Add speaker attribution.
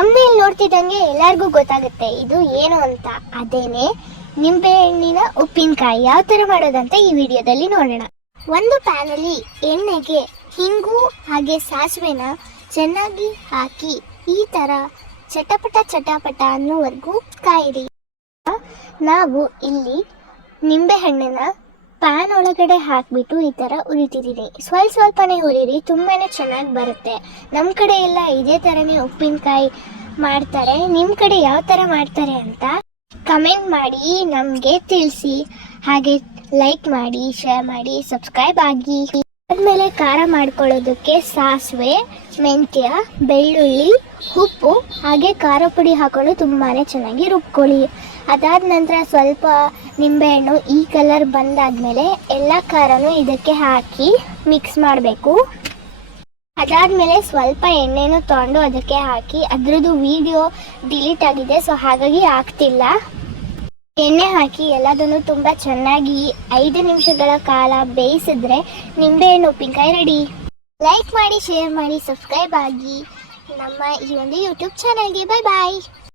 Speaker 1: ತಮ್ಮನೇಲಿ ನೋಡ್ತಿದ್ದಂಗೆ ಎಲ್ಲರಿಗೂ ಗೊತ್ತಾಗುತ್ತೆ, ಇದು ಏನು ಅಂತ. ಅದೇನೆ ನಿಂಬೆಹಣ್ಣಿನ ಉಪ್ಪಿನಕಾಯಿ. ಯಾವ ಥರ ಮಾಡೋದಂತ ಈ ವಿಡಿಯೋದಲ್ಲಿ ನೋಡೋಣ. ಒಂದು ಪ್ಯಾನಲ್ಲಿ ಎಣ್ಣೆಗೆ ಹಿಂಗು ಹಾಗೆ ಸಾಸಿವೆನ ಚೆನ್ನಾಗಿ ಹಾಕಿ ಈ ಥರ ಚಟಪಟ ಚಟಪಟ ಅನ್ನೋವರೆಗೂ ಕಾಯಿರಿ. ನಾವು ಇಲ್ಲಿ ನಿಂಬೆಹಣ್ಣನ್ನ ಪ್ಯಾನ್ ಒಳಗಡೆ ಹಾಕ್ಬಿಟ್ಟು ಈ ಥರ ಉರಿತಿದ್ದೀನಿ ಸ್ವಲ್ಪ ಸ್ವಲ್ಪನೇ ಹುರಿರಿ ತುಂಬಾ ಚೆನ್ನಾಗಿ ಬರುತ್ತೆ. ನಮ್ಮ ಕಡೆ ಎಲ್ಲ ಇದೇ ಥರನೇ ಉಪ್ಪಿನಕಾಯಿ ಮಾಡ್ತಾರೆ. ನಿಮ್ಮ ಕಡೆ ಯಾವ ಥರ ಮಾಡ್ತಾರೆ ಅಂತ ಕಮೆಂಟ್ ಮಾಡಿ, ನಮಗೆ ತಿಳಿಸಿ. ಹಾಗೆ ಲೈಕ್ ಮಾಡಿ, ಶೇರ್ ಮಾಡಿ, ಸಬ್ಸ್ಕ್ರೈಬ್ ಆಗಿ. ಆದ್ಮೇಲೆ ಖಾರ ಮಾಡ್ಕೊಳ್ಳೋದಕ್ಕೆ ಸಾಸಿವೆ ಮೆಂತ್ಯ, ಬೆಳ್ಳುಳ್ಳಿ, ಉಪ್ಪು, ಹಾಗೆ ಖಾರ ಪುಡಿ ಹಾಕೊಂಡು ತುಂಬಾ ಚೆನ್ನಾಗಿ ರುಬ್ಕೊಳ್ಳಿ. ಅದಾದ ನಂತರ ಸ್ವಲ್ಪ ನಿಂಬೆಹಣ್ಣು ಈ ಕಲರ್ ಬಂದಾದ್ಮೇಲೆ ಎಲ್ಲ ಖಾರನೂ ಇದಕ್ಕೆ ಹಾಕಿ ಮಿಕ್ಸ್ ಮಾಡಬೇಕು. ಅದಾದಮೇಲೆ ಸ್ವಲ್ಪ ಎಣ್ಣೆನೂ ತೊಗೊಂಡು ಅದಕ್ಕೆ ಹಾಕಿ ಅದರದ್ದು ವಿಡಿಯೋ ಡಿಲೀಟ್ ಆಗಿದೆ ಸೊ ಹಾಗಾಗಿ ಆಗ್ತಿಲ್ಲ ಎಣ್ಣೆ ಹಾಕಿ ಎಲ್ಲದನ್ನು ತುಂಬ ಚೆನ್ನಾಗಿ ಐದು ನಿಮಿಷಗಳ ಕಾಲ ಬೇಯಿಸಿದ್ರೆ ನಿಂಬೆಹಣ್ಣು ಉಪ್ಪಿನಕಾಯಿ ರೆಡಿ ಲೈಕ್ ಮಾಡಿ ಶೇರ್ ಮಾಡಿ ಸಬ್ಸ್ಕ್ರೈಬ್ ಆಗಿ ನಮ್ಮ ಈ ಒಂದು ಯೂಟ್ಯೂಬ್ ಚಾನಲ್ಗೆ ಬೈ ಬಾಯ್